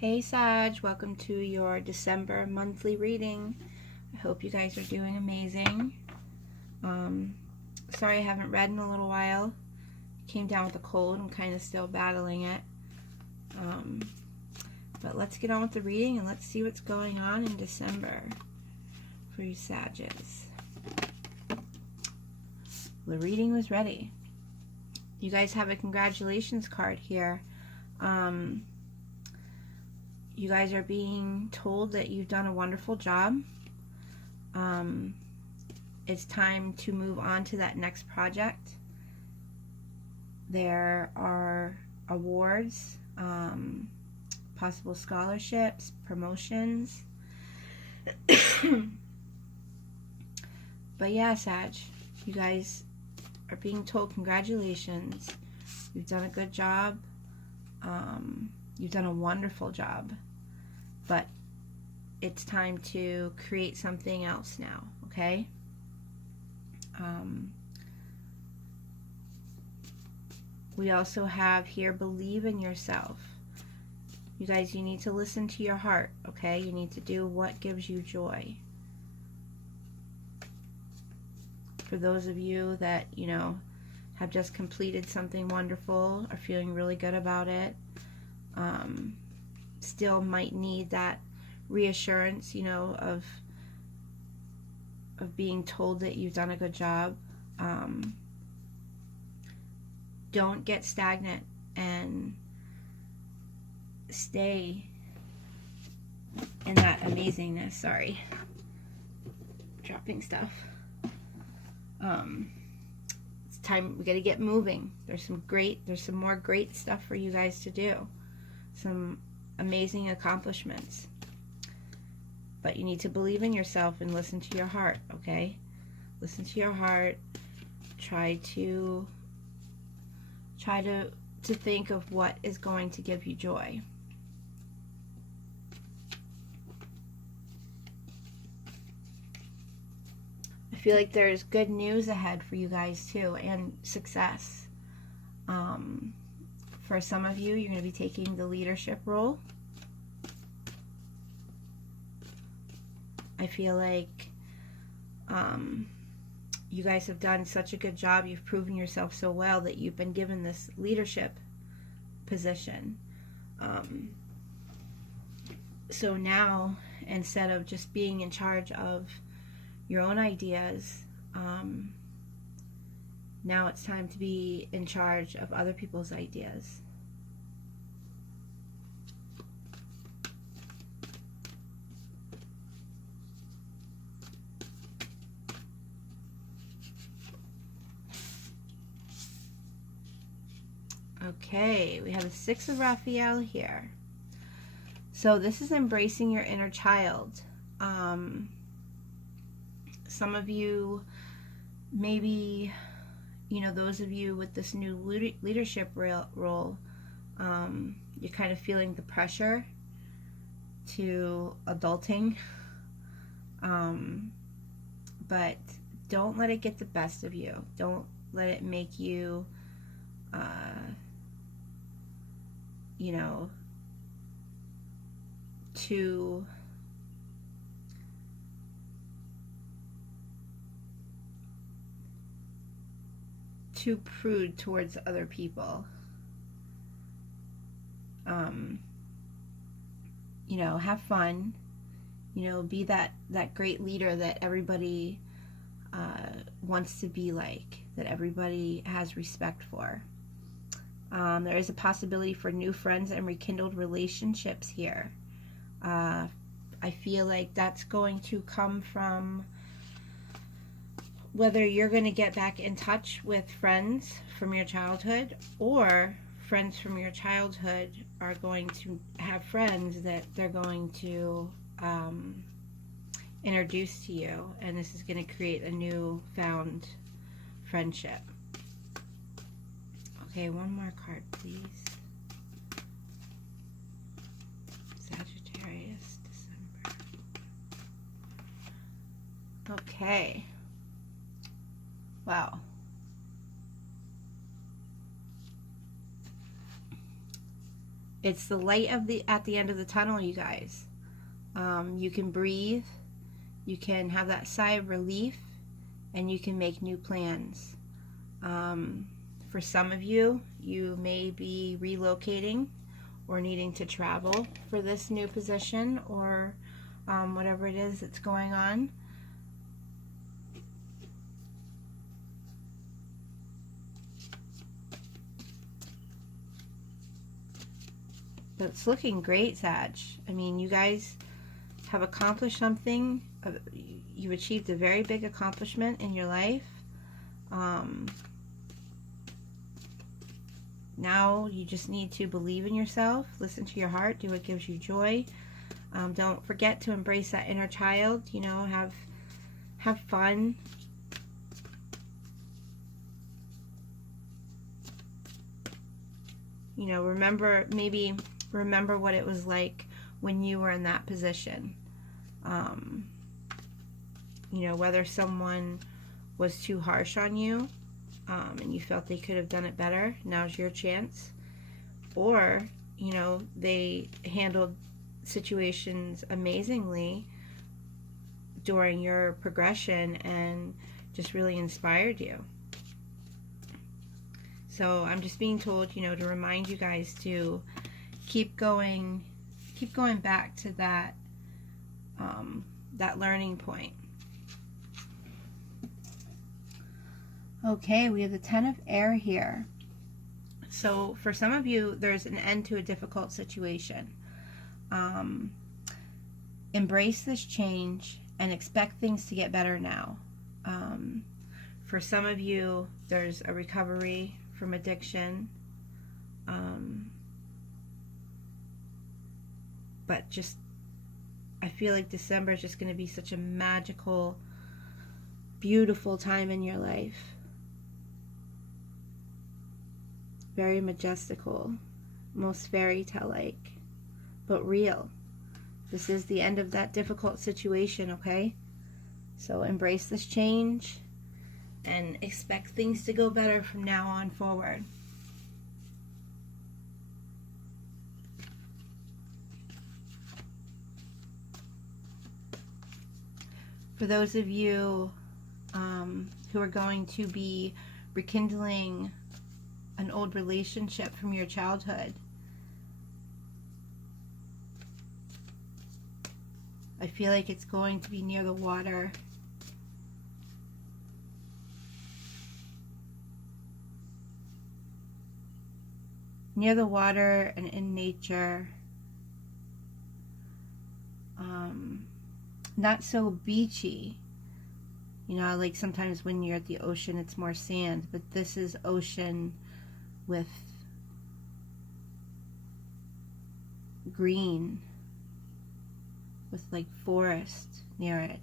Hey Sag, welcome to your December monthly reading. I hope you guys are doing amazing. Sorry I haven't read in a little while. Came down with a cold. I'm kind of still battling it. But let's get on with the reading and let's see what's going on in December for you Sages. The reading was ready. You guys have a congratulations card here. You guys are being told that you've done a wonderful job. It's time to move on to that next project. There are awards, possible scholarships, promotions. But yeah, Sag, you guys are being told congratulations. You've done a good job. You've done a wonderful job. But it's time to create something else now, okay? We also have here, believe in yourself. You guys, you need to listen to your heart, okay? You need to do what gives you joy. For those of you that, you know, have just completed something wonderful, are feeling really good about it, still might need that reassurance, you know, of being told that you've done a good job. Don't get stagnant and stay in that amazingness. Sorry, dropping stuff. It's time, we got to get moving. There's some more great stuff for you guys to do. Some amazing accomplishments. But you need to believe in yourself and listen to your heart, okay? Listen to your heart. Try to think of what is going to give you joy. I feel like there's good news ahead for you guys too, and success. For some of you, you're going to be taking the leadership role. I feel like you guys have done such a good job. You've proven yourself so well that you've been given this leadership position. So now, instead of just being in charge of your own ideas, now it's time to be in charge of other people's ideas. Okay, we have a Six of Raphael here. So this is embracing your inner child. Some of you, maybe, you know, those of you with this new leadership role, you're kind of feeling the pressure to adulting. But don't let it get the best of you. Don't let it make you you know, too prude towards other people. You know, have fun. You know, be that great leader that everybody wants to be like, that everybody has respect for. There is a possibility for new friends and rekindled relationships here. I feel like that's going to come from whether you're going to get back in touch with friends from your childhood, or friends from your childhood are going to have friends that they're going to introduce to you, and this is going to create a new found friendship. Okay, one more card, please. Sagittarius, December. Okay. Wow. It's the light at the end of the tunnel, you guys. You can breathe, you can have that sigh of relief, and you can make new plans. For some of you, you may be relocating or needing to travel for this new position, or whatever it is that's going on. But it's looking great, Sag. I mean, you guys have accomplished something. You've achieved a very big accomplishment in your life. Now you just need to believe in yourself, listen to your heart, do what gives you joy. Don't forget to embrace that inner child, you know, have fun. You know, remember what it was like when you were in that position. You know, whether someone was too harsh on you, and you felt they could have done it better, now's your chance. Or, you know, they handled situations amazingly during your progression and just really inspired you. So I'm just being told, you know, to remind you guys to keep going back to that that learning point. Okay, we have the Ten of Air here. So for some of you, there's an end to a difficult situation. Embrace this change and expect things to get better now. For some of you, there's a recovery from addiction. But just, I feel like December is just going to be such a magical, beautiful time in your life. Very majestical, most fairy tale-like, but real. This is the end of that difficult situation, okay? So embrace this change and expect things to go better from now on forward. For those of you who are going to be rekindling an old relationship from your childhood, I feel like it's going to be near the water. Near the water and in nature. Not so beachy. You know, like sometimes when you're at the ocean, it's more sand, but this is ocean with green, with like forest near it.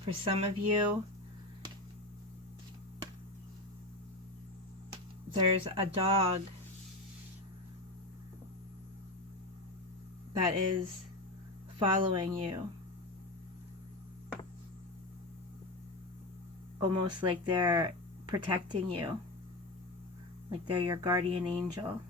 For some of you, there's a dog that is following you, almost like they're protecting you, like they're your guardian angel.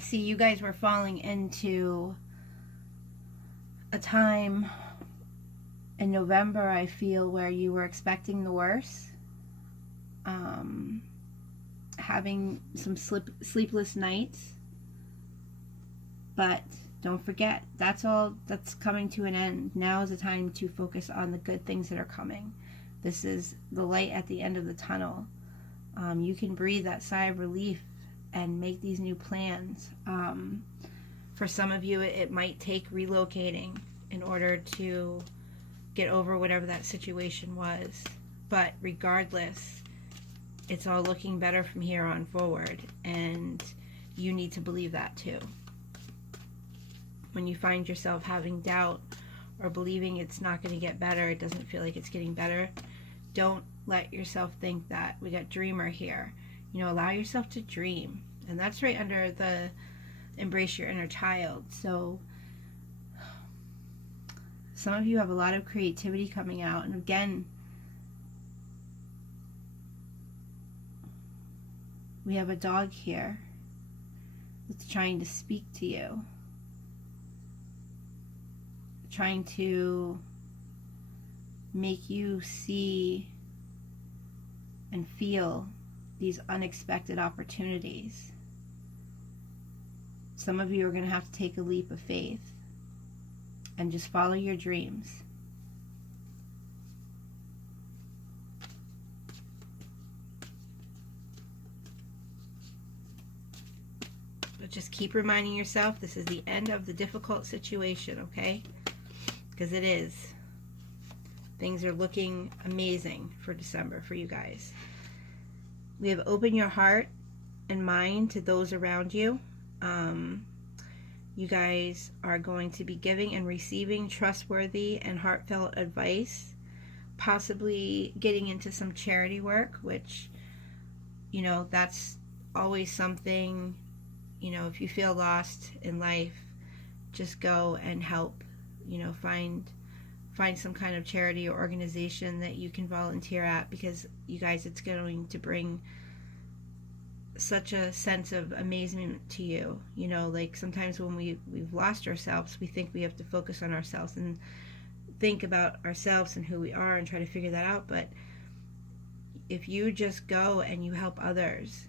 See, you guys were falling into a time in November, I feel, where you were expecting the worst, having some sleepless nights, but don't forget, that's coming to an end. Now is the time to focus on the good things that are coming. This is the light at the end of the tunnel. You can breathe that sigh of relief and make these new plans. For some of you, it might take relocating in order to get over whatever that situation was. But regardless, it's all looking better from here on forward, and you need to believe that too. When you find yourself having doubt or believing it's not going to get better, it doesn't feel like it's getting better, don't let yourself think that. We got dreamer here. You know, allow yourself to dream. And that's right under the embrace your inner child. So some of you have a lot of creativity coming out. And again, we have a dog here that's trying to speak to you, trying to make you see and feel these unexpected opportunities. Some of you are going to have to take a leap of faith and just follow your dreams. But just keep reminding yourself this is the end of the difficult situation, okay? Because it is. Things are looking amazing for December for you guys. We have opened your heart and mind to those around you. You guys are going to be giving and receiving trustworthy and heartfelt advice, possibly getting into some charity work, which, you know, that's always something, you know, if you feel lost in life, just go and help, you know, find some kind of charity or organization that you can volunteer at, because you guys, it's going to bring such a sense of amazement to you. You know, like sometimes when we've lost ourselves, we think we have to focus on ourselves and think about ourselves and who we are and try to figure that out. But if you just go and you help others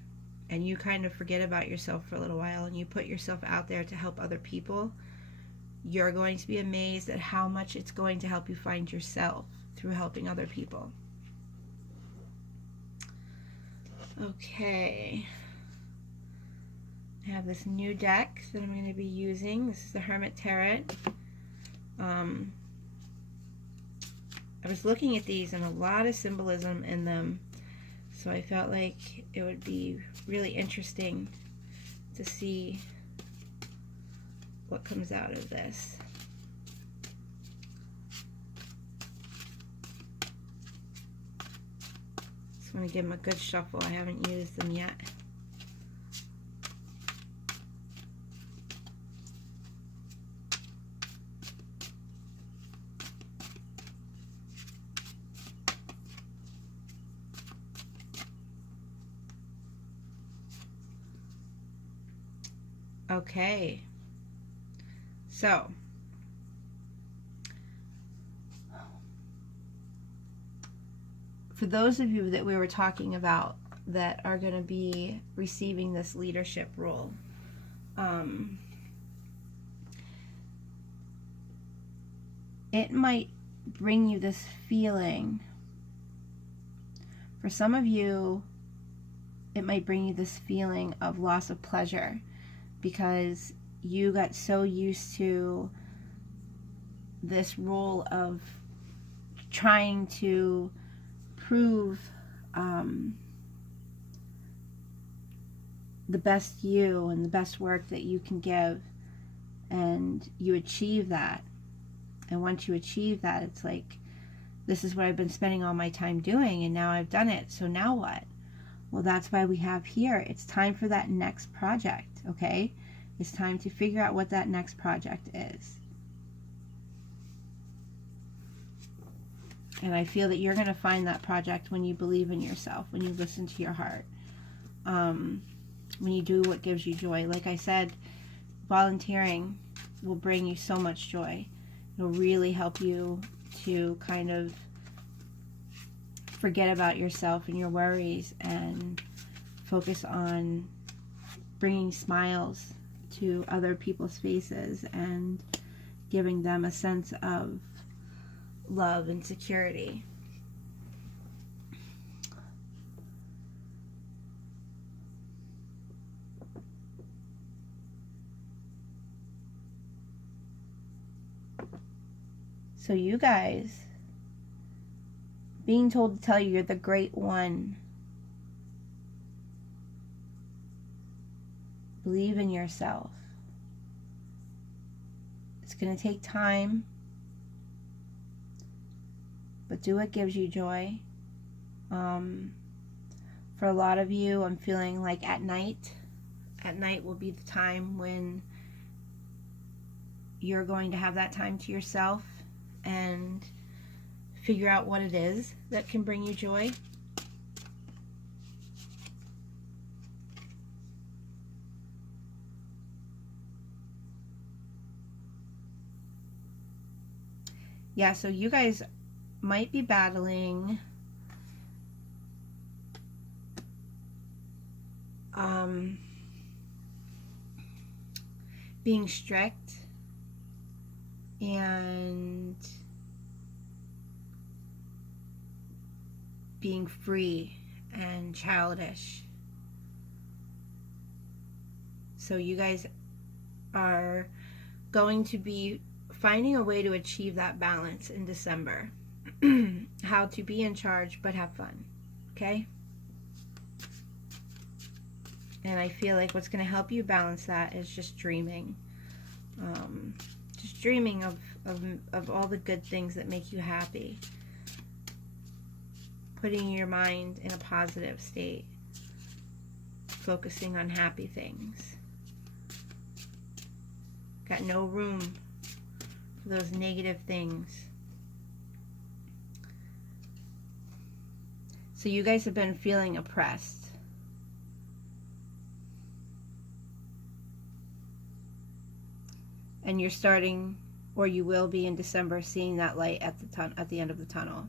and you kind of forget about yourself for a little while and you put yourself out there to help other people, you're going to be amazed at how much it's going to help you find yourself through helping other people. Okay. I have this new deck that I'm going to be using. This is the Hermit Tarot. I was looking at these and a lot of symbolism in them, so I felt like it would be really interesting to see what comes out of this. Just want to give them a good shuffle. I haven't used them yet. Okay. So, for those of you that we were talking about that are going to be receiving this leadership role, it might bring you this feeling. For some of you, it might bring you this feeling of loss of pleasure because you got so used to this role of trying to prove the best you and the best work that you can give, and you achieve that. And once you achieve that, it's like, this is what I've been spending all my time doing, and now I've done it, so now what? Well, that's why we have here, it's time for that next project, okay? It's time to figure out what that next project is. And I feel that you're going to find that project when you believe in yourself, when you listen to your heart, when you do what gives you joy. Like I said, volunteering will bring you so much joy. It'll really help you to kind of forget about yourself and your worries and focus on bringing smiles to other people's faces and giving them a sense of love and security. So you guys, being told to tell you you're the great one. Believe in yourself. It's going to take time, but do what gives you joy. For a lot of you, I'm feeling like at night will be the time when you're going to have that time to yourself and figure out what it is that can bring you joy. Yeah, so you guys might be battling being strict and being free and childish. So you guys are going to be finding a way to achieve that balance in December. How to be in charge but have fun. Okay? And I feel like what's going to help you balance that is just dreaming. Just dreaming of all the good things that make you happy. Putting your mind in a positive state. Focusing on happy things. Got no room for those negative things. So you guys have been feeling oppressed. And you're starting, or you will be in December, seeing that light at the end of the tunnel.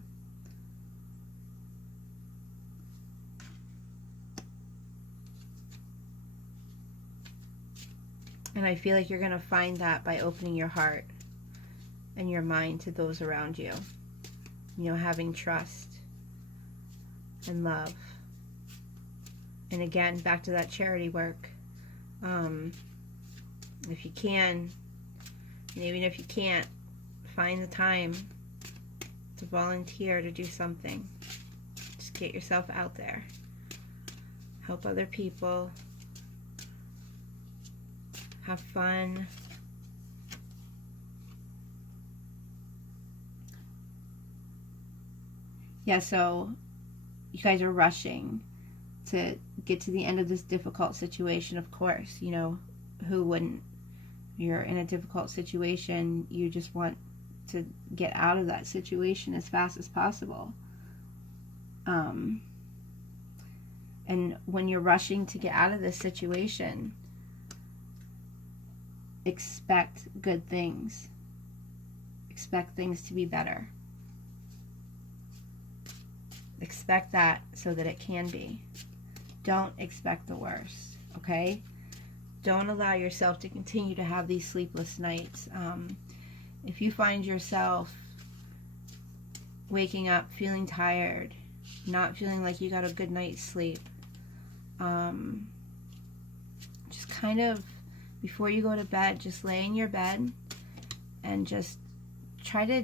And I feel like you're going to find that by opening your heart and your mind to those around you. You know, having trust and love. And again, back to that charity work. If you can, and even if you can't, find the time to volunteer to do something. Just get yourself out there. Help other people. Have fun. Yeah, so you guys are rushing to get to the end of this difficult situation, of course. You know, who wouldn't? You're in a difficult situation, you just want to get out of that situation as fast as possible. And when you're rushing to get out of this situation, expect good things. Expect things to be better. Expect that so that it can be. Don't expect the worst, okay? Don't allow yourself to continue to have these sleepless nights. If you find yourself waking up feeling tired, not feeling like you got a good night's sleep, just kind of, before you go to bed, just lay in your bed and just try to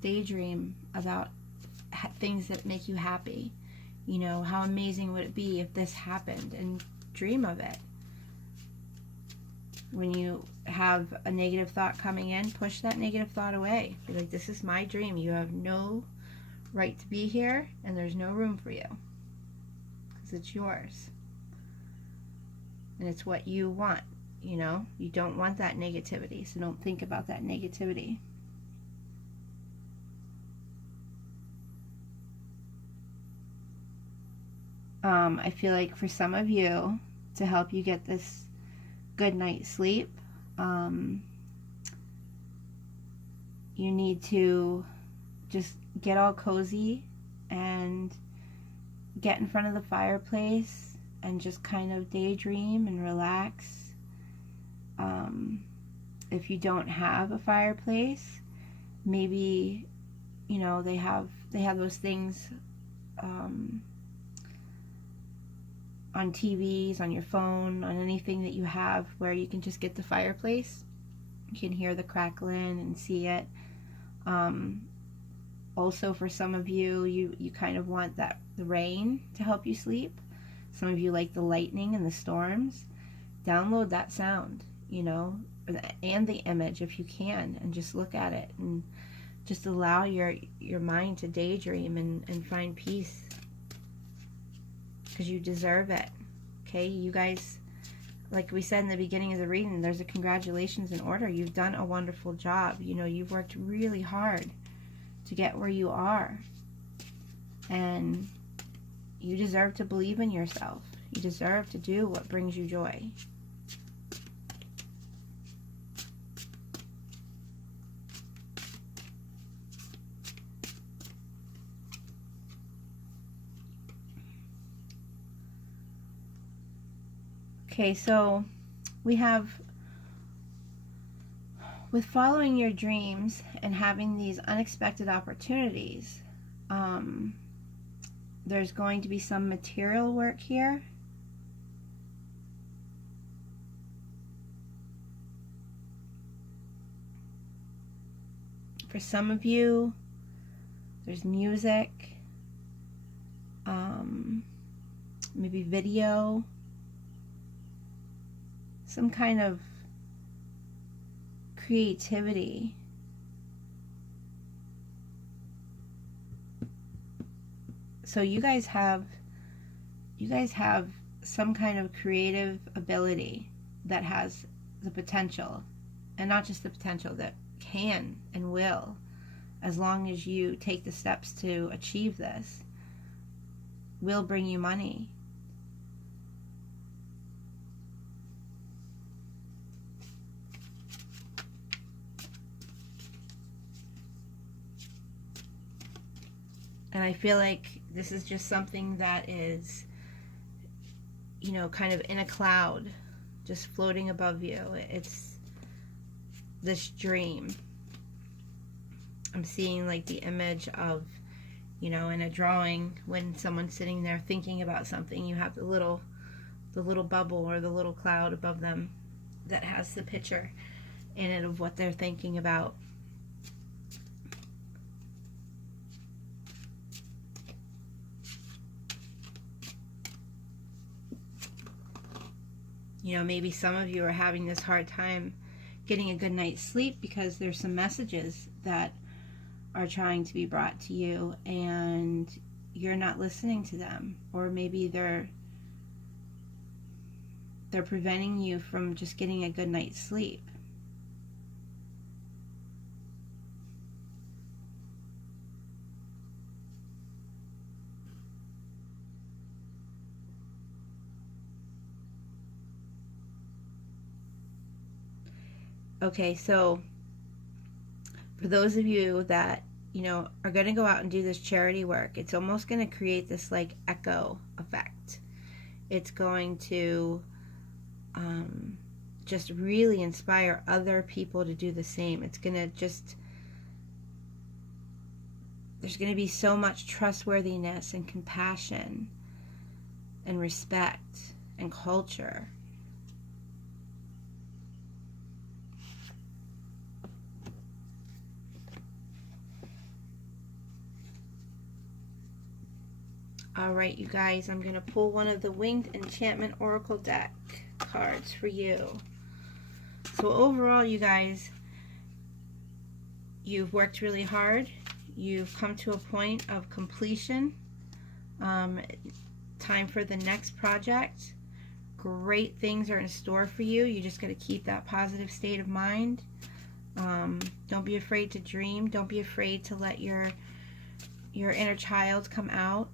daydream about things that make you happy. You know, how amazing would it be if this happened, and dream of it. When you have a negative thought coming in, push that negative thought away. Be like, this is my dream. You have no right to be here, and there's no room for you. Because it's yours. And it's what you want, you know? You don't want that negativity, so don't think about that negativity. I feel like for some of you, to help you get this good night's sleep, you need to just get all cozy and get in front of the fireplace and just kind of daydream and relax. If you don't have a fireplace, maybe, you know, they have those things on TVs, on your phone, on anything that you have, where you can just get the fireplace. You can hear the crackling and see it. Also, for some of you, you kind of want the rain to help you sleep. Some of you like the lightning and the storms. Download that sound, you know, and the image if you can, and just look at it and just allow your mind to daydream and find peace, because you deserve it. Okay, you guys, like we said in the beginning of the reading, there's a congratulations in order. You've done a wonderful job. You know, you've worked really hard to get where you are, and you deserve to believe in yourself. You deserve to do what brings you joy. Okay, so we have, with following your dreams and having these unexpected opportunities, there's going to be some material work here. For some of you, there's music, maybe video, some kind of creativity. So you guys have some kind of creative ability that has the potential, and not just the potential, that can and will, as long as you take the steps to achieve this, will bring you money. And I feel like this is just something that is, you know, kind of in a cloud, just floating above you. It's this dream. I'm seeing like the image of, you know, in a drawing, when someone's sitting there thinking about something, you have the little bubble or the little cloud above them that has the picture in it of what they're thinking about. You know, maybe some of you are having this hard time getting a good night's sleep because there's some messages that are trying to be brought to you and you're not listening to them, or maybe they're preventing you from just getting a good night's sleep. Okay, so for those of you that, you know, are going to go out and do this charity work, it's almost going to create this like echo effect. It's going to just really inspire other people to do the same. It's going to just, there's going to be so much trustworthiness and compassion and respect and culture. Alright, you guys, I'm going to pull one of the Winged Enchantment Oracle deck cards for you. So overall, you guys, you've worked really hard. You've come to a point of completion. Time for the next project. Great things are in store for you. You just got to keep that positive state of mind. Don't be afraid to dream. Don't be afraid to let your inner child come out.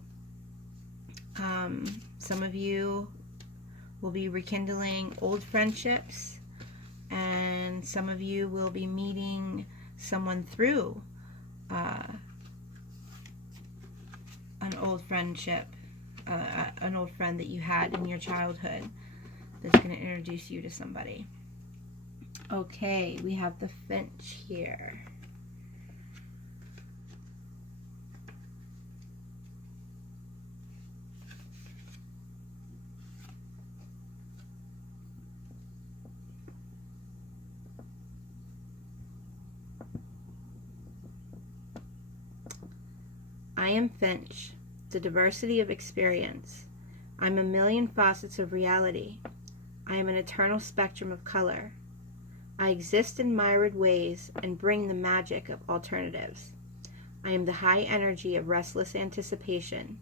Some of you will be rekindling old friendships, and some of you will be meeting someone through an old friendship, an old friend that you had in your childhood that's going to introduce you to somebody. Okay, we have the Finch here. I am Finch, the diversity of experience. I'm a million facets of reality. I am an eternal spectrum of color. I exist in myriad ways and bring the magic of alternatives. I am the high energy of restless anticipation.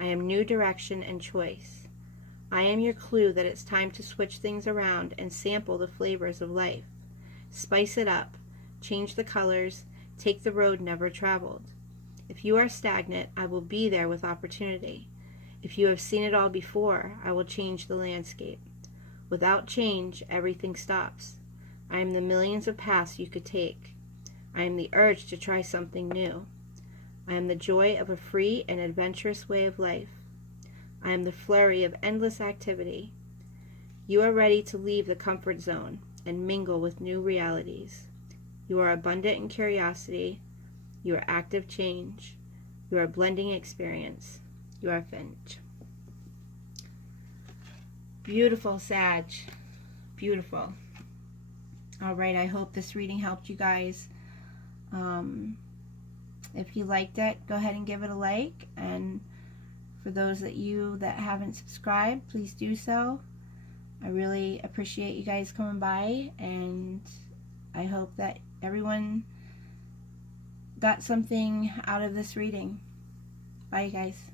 I am new direction and choice. I am your clue that it's time to switch things around and sample the flavors of life. Spice it up, change the colors, take the road never traveled. If you are stagnant, I will be there with opportunity. If you have seen it all before, I will change the landscape. Without change, everything stops. I am the millions of paths you could take. I am the urge to try something new. I am the joy of a free and adventurous way of life. I am the flurry of endless activity. You are ready to leave the comfort zone and mingle with new realities. You are abundant in curiosity. You are active change. You are blending experience. You are Finch. Beautiful, Sag. Beautiful. All right, I hope this reading helped you guys. If you liked it, go ahead and give it a like. And for those that haven't subscribed, please do so. I really appreciate you guys coming by, and I hope that everyone got something out of this reading. Bye, guys.